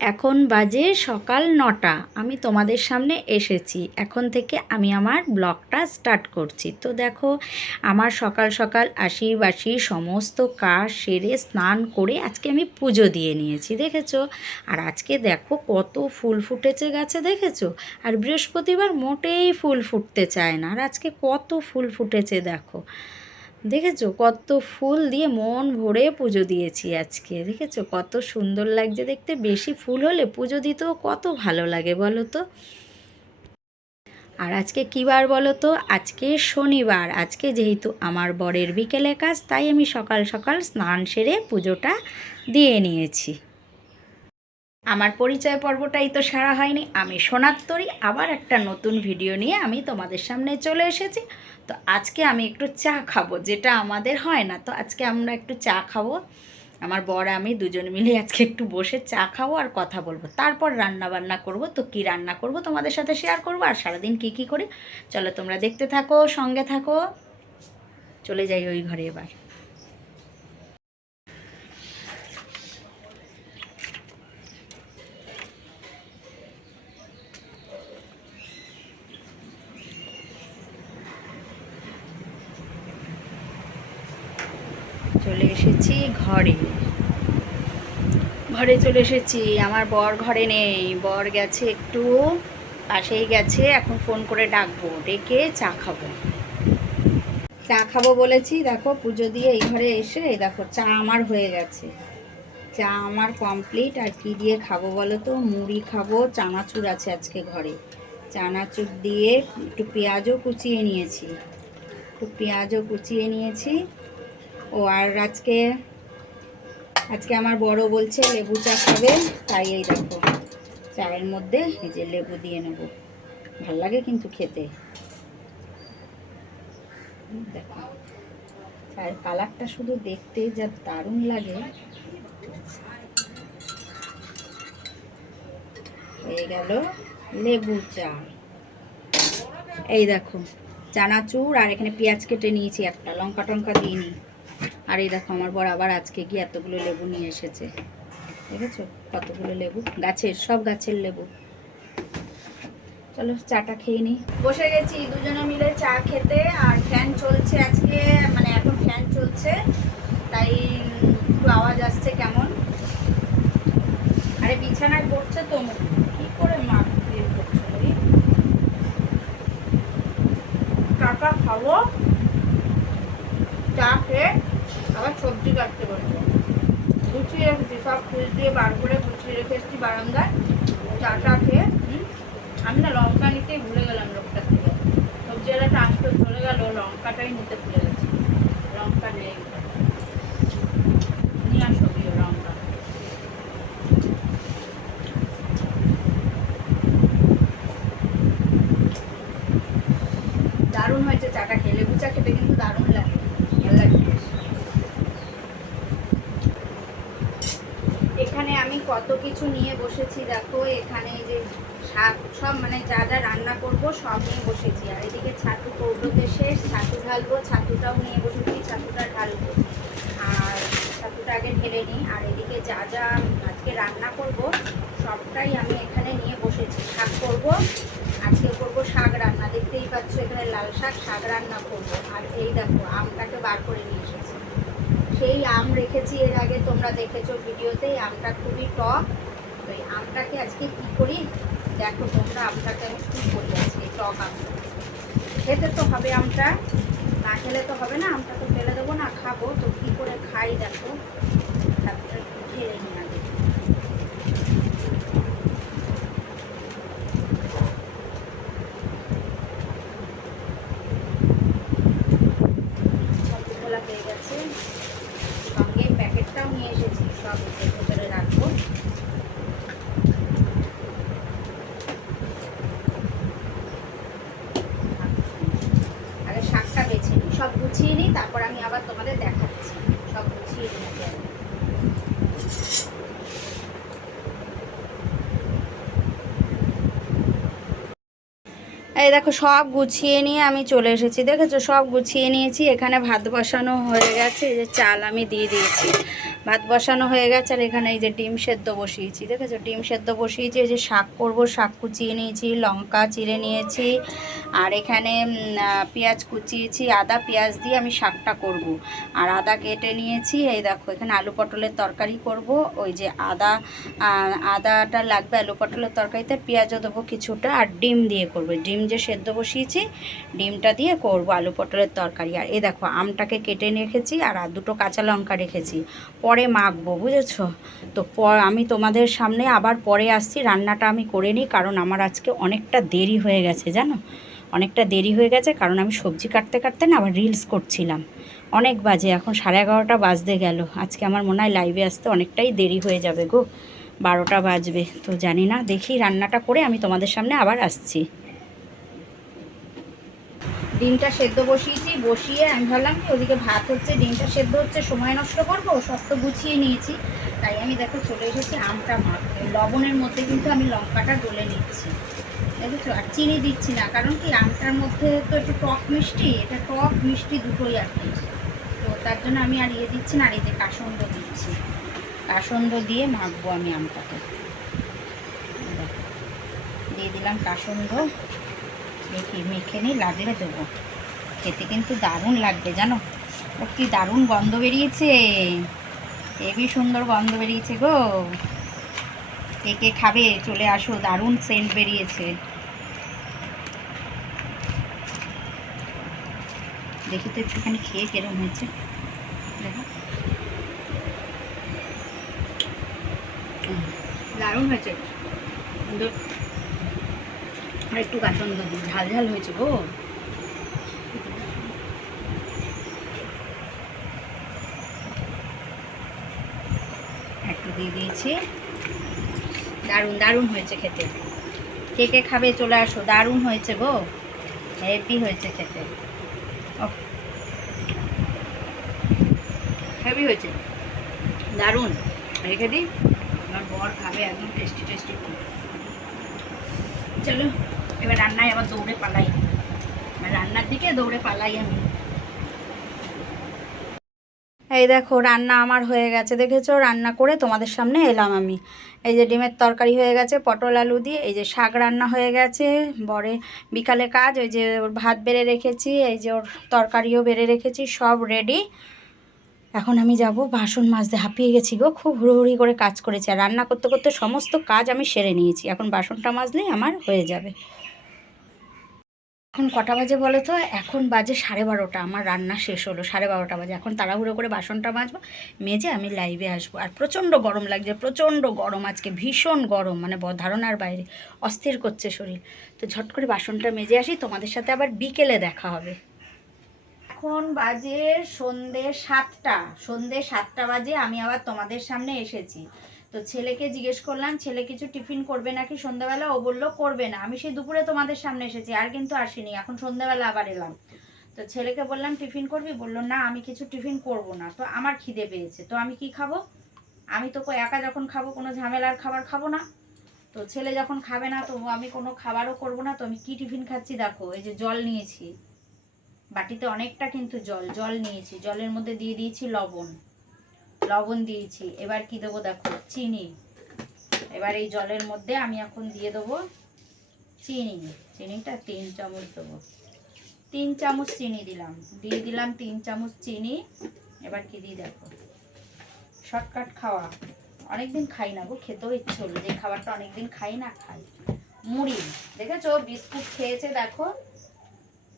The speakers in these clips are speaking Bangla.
এখন বাজে সকাল নটা। আমি তোমাদের সামনে এসেছি। এখন থেকে আমি আমার ব্লগটা স্টার্ট করছি। তো দেখো, আমার সকাল সকাল আশি বাসি সমস্ত কাজ সেরে স্নান করে আজকে আমি পুজো দিয়ে নিয়েছি, দেখেছ? আর আজকে দেখো কত ফুল ফুটেছে গাছে, দেখেছ? আর বৃহস্পতিবার মোটেই ফুল ফুটতে চায় না। আর আজকে কত ফুল ফুটেছে, দেখো। দেখেছ? কত ফুল দিয়ে মন ভরে পুজো দিয়েছি আজকে। দেখেছ? কত সুন্দর লাগছে দেখতে। বেশি ফুল হলে পুজো দিতেও কত ভালো লাগে বলো তো? আর আজকে কী বার বলো তো? আজকে শনিবার। আজকে যেহেতু আমার বরের বিকেলে কাজ, তাই আমি সকাল সকাল স্নান সেরে পুজোটা দিয়ে নিয়েছি। আমার পরিচয় পর্বটাই তো সারা হয়নি। আমি সোনাত্তরী আবার একটা নতুন ভিডিও নিয়ে আমি তোমাদের সামনে চলে এসেছি। তো আজকে আমি একটু চা খাব, যেটা আমাদের হয় না। তো আজকে আমরা একটু চা খাব। আমার বর, আমি দুজন মিলে আজকে একটু বসে চা খাব আর কথা বলব। তারপর রান্না বান্না করব। তো কি রান্না করব তোমাদের সাথে শেয়ার করব আর সারাদিন কি কি করি? চলো তোমরা দেখতে থাকো, সঙ্গে থাকো। চলে যাই ওই ঘরে এবার। চলে এসেছি ঘরে। ঘরে চলে এসেছি, আমার বর ঘরে নেই। বর গেছে একটু, পাশেই গেছে, এখন ফোন করে ডাকবো, ডেকে চা খাব। চা খাব বলেছি, দেখো পুজো দিয়ে এই ঘরে এসে, দেখো চা আমার হয়ে গেছে। চা আমার কমপ্লিট আর কী দিয়ে খাব বলো তো? মুড়ি খাব, চানাচুর আছে আজকে ঘরে। চানাচুর দিয়ে একটু পেঁয়াজও কুচিয়ে নিয়েছি। একটু পেঁয়াজও কুচিয়ে নিয়েছি। ও, আর আজকে আজকে আমার বড় বলছে লেবু চা খাবে, তাই এই দেখো, চায়ের মধ্যে এই যে লেবু দিয়ে নেব। ভালো লাগে কিন্তু খেতে। দেখো, চায়ের কালারটা শুধু দেখতে যা দারুণ লাগে। হয়ে গেল লেবু চা। এই দেখো, চানাচুর, আর এখানে পেঁয়াজ কেটে নিয়েছি একটা, লঙ্কা টঙ্কা দিইনি। আর এই দেখো, আমার বর আবার আজকে গিয়ে এতগুলো লেবু নিয়ে এসেছে। দেখেছ? কতগুলো লেবু? গাছের, সব গাছের লেবু। চলো, চাটা খেয়ে নিই। বসে গেছি দুজনে মিলে চা খেতে, আর ফ্যান চলছে আজকে মানে এখন ফ্যান চলছে, তাই একটু আওয়াজ আসছে কেমন? আরে, বিছানায় পড়ছে তো কি করে মা করছ? চাটা খাব? চা খেয়ে আবার সবজি কাটতে বসবো গুছিয়ে রেখেছি, সব ফুল দিয়ে বার করে গুছিয়ে রেখে এসেছি বারান্দায় চাটা খেয়ে আমি না লঙ্কা নিতেই ভুলে গেলাম লোকটা থেকে। সবজি সবজিওয়ালাটা আসতে চলে গেল, লঙ্কাটাই নিতে ভুলে গেছি। লঙ্কা নেই নিয়ে আসো গিয়ে লঙ্কা দারুণ হয়েছে চাটা খেয়ে লেবু চা খেতে কিন্তু দারুণ লাগে ভালো লাগে বেশ। এখানে আমি কত কিছু নিয়ে বসেছি, দেখো এখানে যে শাক, সব মানে যা যা রান্না করব সব নিয়ে বসেছি। আর এদিকে ছাতু কৌটোতে শেষ, ছাতু ঢালবো, ছাতুটাও নিয়ে বসেছি, ছাতুটা ঢালবো। আর ছাতুটা আগে ঢেলে নিই। আর এদিকে যা যা আজকে রান্না করব, সবটাই আমি এখানে নিয়ে বসেছি। শাক করব, আজকে করব শাক রান্না। দেখতেই পাচ্ছ এখানে লাল শাক শাক রান্না করব। আর এই দেখো, আমটাকে বার করে এসেছি সেই আম রেখেছি, এর আগে তোমরা দেখেছ ভিডিওতে আমটা খুবই টক। তো এই আমটাকে আজকে কি করি? দেখো তোমরা আমটাকে আমি কী করি আজকে, টক আমটা খেতে তো হবে আমটা, না খেলে তো হবে না, আমটা তো ফেলে দেবো না, খাব। তো কী করে খাই দেখো? একটু নিয়ে আগে সব খোলা হয়ে গেছে সঙ্গে প্যাকেটটাও নিয়ে এসেছি সব এর ভেতরে রাখব আগে শাকটা বেছে নিই সব গুছিয়ে নিই, তারপর আমি আবার তোমাদের দেখাচ্ছি। সব গুছিয়ে নিই এই দেখো, সব গুছিয়ে নিয়ে আমি চলে এসেছি। দেখেছ? সব গুছিয়ে নিয়েছি, এখানে ভাত বসানো হয়ে গেছে, এই যে চাল আমি দিয়ে দিয়েছি। ভাত বসানো হয়ে গেছে আর এখানে এই যে ডিম সেদ্ধ বসিয়েছি, দেখেছ? ডিম সেদ্ধ বসিয়েছি, এই যে শাক করব, শাক কুচিয়ে নিয়েছি, লঙ্কা চিড়ে নিয়েছি, আর এখানে পেঁয়াজ কুচিয়েছি, আদা পেঁয়াজ দিয়ে আমি শাকটা করব। আর আদা কেটে নিয়েছি, এই দেখো, এখানে আলু পটলের তরকারি করব, ওই যে আদা আদাটা লাগবে আলু পটলের তরকারিতে, পেঁয়াজও দেবো কিছুটা, আর ডিম দিয়ে করব। ডিম যে সেদ্ধ বসিয়েছি, ডিমটা দিয়ে করব আলু পটলের তরকারি। আর এই দেখো, আমটাকে কেটে রেখেছি, আর দুটো কাঁচা লঙ্কা রেখেছি। পরে মাখবো, বুঝেছ? তো আমি তোমাদের সামনে আবার পরে আসছি, রান্নাটা আমি করে নিই, কারণ আমার আজকে অনেকটা দেরি হয়ে গেছে, জানো? অনেকটা দেরি হয়ে গেছে, কারণ আমি সবজি কাটতে কাটতে না আবার রিলস করছিলাম। অনেক বাজে, এখন সাড়ে এগারোটা বাজতে গেল। আজকে আমার মনে হয় লাইভে আসতে অনেকটাই দেরি হয়ে যাবে গো। বারোটা বাজবে, তো জানি না, দেখি রান্নাটা করে আমি তোমাদের সামনে আবার আসছি। ডিমটা সেদ্ধ বসিয়েছি, বসিয়ে আমি ভাবলাম কি ওদিকে ভাত হচ্ছে, ডিমটা সেদ্ধ হচ্ছে, সময় নষ্ট করব, সব তো গুছিয়ে নিয়েছি। তাই আমি দেখো চলে এসেছি আমটা মাখতে। লবণের মধ্যে কিন্তু আমি লঙ্কাটা গলে নিচ্ছি। দেখেছ? আর চিনি দিচ্ছি না, কারণ কি আমটার মধ্যে তো একটু টক মিষ্টি, এটা টক মিষ্টি দুটোই আর কি। তো তার জন্য আমি আর ইয়ে দিচ্ছি না, আর এই যে কাসন্দ দিচ্ছি। কাসন্দ দিয়ে মাখবো আমি আমটাকে। দিয়ে দিলাম কাসন্দ। দেখি মেখে নিই লাগলে দেবো। খেতে কিন্তু দারুণ লাগবে, জানো? ও কি দারুণ গন্ধ বেরিয়েছে। হেবি সুন্দর গন্ধ বেরিয়েছে গো। কে কে খাবে? চলে আসো, দারুণ সেন্ট বেরিয়েছে। দেখি তো একটুখানি খেয়ে কেরম হয়েছে। দেখো। দারুণ হয়েছে। আর একটু কাসন্দ দিই ঝাল ঝাল হয়েছে গো। একটু দিয়ে দিয়েছি। দারুণ দারুণ হয়েছে খেতে। কে কে খাবে চলে আসো। দারুণ হয়েছে গো। হেভি হয়েছে খেতে। হেভি হয়েছে। দারুণ। রেখে দিই। আমার বর খাবে একদম টেস্টি টেস্টি। চলো। এবার রান্নায় আবার দৌড়ে পালাই। রান্নার দিকে দৌড়ে পালাই আমি। এই দেখো, রান্না আমার হয়ে গেছে। দেখেছ? রান্না করে তোমাদের সামনে এলাম আমি। এই যে ডিমের তরকারি হয়ে গেছে, পটল আলু দিয়ে। এই যে শাক রান্না হয়ে গেছে। বরে বিকালে কাজ, ওই যে ওর ভাত বেড়ে রেখেছি, এই যে ওর তরকারিও বেড়ে রেখেছি, সব রেডি এখন আমি যাব বাসন মাজতে। হাঁপিয়ে গেছি গো, খুব হুড়োহুড়ি করে কাজ করেছি। আর রান্না করতে করতে সমস্ত কাজ আমি সেরে নিয়েছি। এখন বাসনটা মাজলেই আমার হয়ে যাবে। এখন কটা বাজে বলো তো? এখন বাজে সাড়ে বারোটা। আমার রান্না শেষ হলো, সাড়ে বারোটা বাজে। এখন তাড়াহুড়ো করে বাসনটা মাজবো। মেজে আমি লাইভে আসব। আর প্রচণ্ড গরম লাগছে, প্রচণ্ড গরম আজকে, ভীষণ গরম মানে ধারণার বাইরে। অস্থির করছে শরীর। তো ঝট করে বাসনটা মেজে আসি, তোমাদের সাথে আবার বিকেলে দেখা হবে। এখন বাজে সন্ধে সাতটা। সন্ধে সাতটা বাজে আমি আবার তোমাদের সামনে এসেছি। তো ছেলেকে জিজ্ঞেস করলাম, ছেলে কিছু টিফিন করবে নাকি? সন্ধ্যাবেলা ও বলল, করবে না। আমি সেই দুপুরে তোমাদের সামনে এসেছি, আর কিন্তু আসিনি। এখন সন্ধ্যাবেলা আবার এলাম। তো ছেলেকে বললাম, টিফিন করবি? বলল, না, আমি কিছু টিফিন করব না। তো আমার খিদে পেয়েছে। তো আমি কি খাব? আমি তো একা যখন খাব, কোনো ঝামেলার খাবার খাব না। তো ছেলে যখন খাবে না তো আমি কোনো খাবারও করব না। তো আমি কি টিফিন খাচ্ছি দেখো, এই যে জল নিয়েছি। বাটিতে অনেকটা কিন্তু জল জল নিয়েছি। জলের মধ্যে দিয়ে দিয়েছি লবণ। লবণ দিয়েছি। এবার কি দেবো দেখো? চিনি। এবার এই জলের মধ্যে আমি এখন দিয়ে দেবো চিনি। চিনিটা তিন চামচ দেবো। তিন চামচ চিনি দিলাম। দিয়ে দিলাম তিন চামচ চিনি। এবার কি দিই দেখো? শর্টকাট খাওয়া। অনেকদিন খাই না গো, খেতেও ইচ্ছে হলো। যে খাবারটা অনেকদিন খাই না, খাই। মুড়ি। দেখেছ? বিস্কুট খেয়েছে দেখো।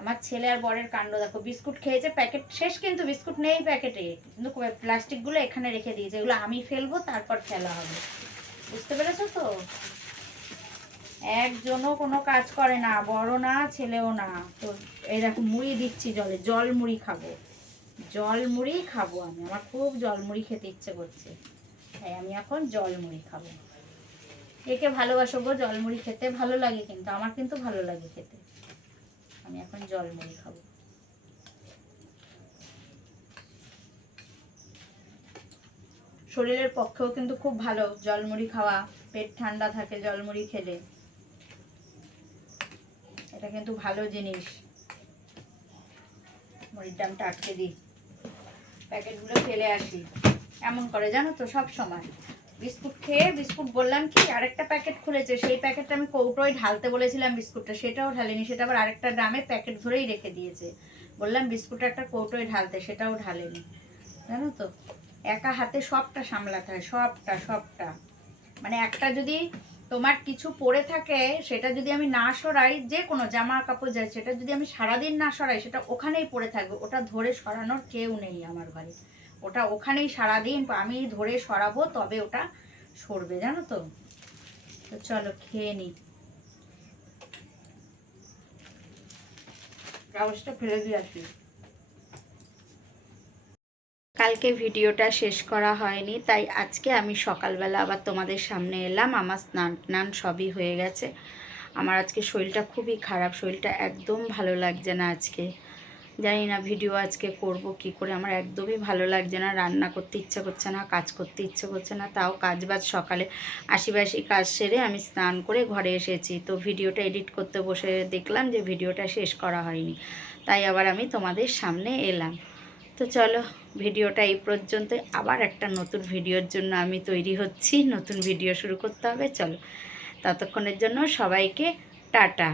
আমার ছেলে আর বরের কাণ্ড, দেখো, বিস্কুট খেয়েছে, প্যাকেট শেষ কিন্তু বিস্কুট নেই প্যাকেটে। কিন্তু প্লাস্টিকগুলো এখানে রেখে দিয়েছে, এগুলো আমি ফেলব, তারপর ফেলা হবে। বুঝতে পেরেছ তো? একজনও কোনো কাজ করে না, বড় না, ছেলেও না। তো এই দেখো, মুড়ি দিচ্ছি জলে, জল মুড়ি খাব। জল মুড়ি খাব আমি, আমার খুব জল মুড়ি খেতে ইচ্ছে করছে। তাই আমি এখন জল মুড়ি খাব। একে ভালোবাসো গো জল মুড়ি খেতে ভালো লাগে কিন্তু, আমার কিন্তু ভালো লাগে খেতে। আমি এখন জল মুড়ি খাব। শরীরের পক্ষেও কিন্তু খুব ভালো জলমুড়ি খাওয়া, পেট ঠান্ডা থাকে জলমুড়ি খেলে। এটা কিন্তু ভালো জিনিস। মুড়ির দামটা আটকে দিই। প্যাকেটগুলো ফেলে আসি। এমন করে জানো তো সব সময়। বিস্কুট খেয়ে বিস্কুট বললাম কি, আরেকটা প্যাকেট খুলেছে। সেই প্যাকেটটা আমি কৌটোয় ঢালতে বলেছিলাম বিস্কুটটা, সেটাও ঢালেনি, সেটা আবার আরেকটা ড্রামে প্যাকেট ধরেই রেখে দিয়েছে। বললাম বিস্কুটটা একটা কৌটোয় ঢালতে, সেটাও ঢালেনি। জানো তো, একা হাতে সবটা সামলাতে হয়, সবটা সবটা। মানে একটা যদি তোমার কিছু পড়ে থাকে, সেটা যদি আমি না সরাই, যে কোনো জামা কাপড় যায়, সেটা যদি আমি সারাদিন না সরাই, সেটা ওখানেই পড়ে থাকবে। ওটা ধরে সরানোর কেউ নেই আমার ঘরে। ওটা ওখানেই সারাদিন আমি ধরে সরাবো, তবে ওটা সরবে, জানো তো? চলো খেয়ে নিই কাগজটা ফেলে দিয়ে আসি। কালকে ভিডিওটা শেষ করা হয়নি, তাই আজকে আমি সকালবেলা আবার তোমাদের সামনে এলাম। আমার স্নান টান সবই হয়ে গেছে। আমার আজকে শরীরটা খুবই খারাপ, শরীরটা একদম ভালো লাগছে না আজকে। জানি না ভিডিও আজকে করব, কি করে? আমার একদমই ভালো লাগছে না। রান্না করতে ইচ্ছে করছে না, কাজ করতে ইচ্ছে করছে না। তাও কাজ বাজ সকালে আশিবাসি কাজ সেরে আমি স্নান করে ঘরে এসেছি। তো ভিডিওটা এডিট করতে বসে দেখলাম যে ভিডিওটা শেষ করা হয়নি। তাই আবার আমি তোমাদের সামনে এলাম। তো চলো, ভিডিওটা এই পর্যন্ত। আবার একটা নতুন ভিডিওর জন্য আমি তৈরি হচ্ছি। নতুন ভিডিও শুরু করতে হবে। চলো, ততক্ষণের জন্য সবাইকে টাটা।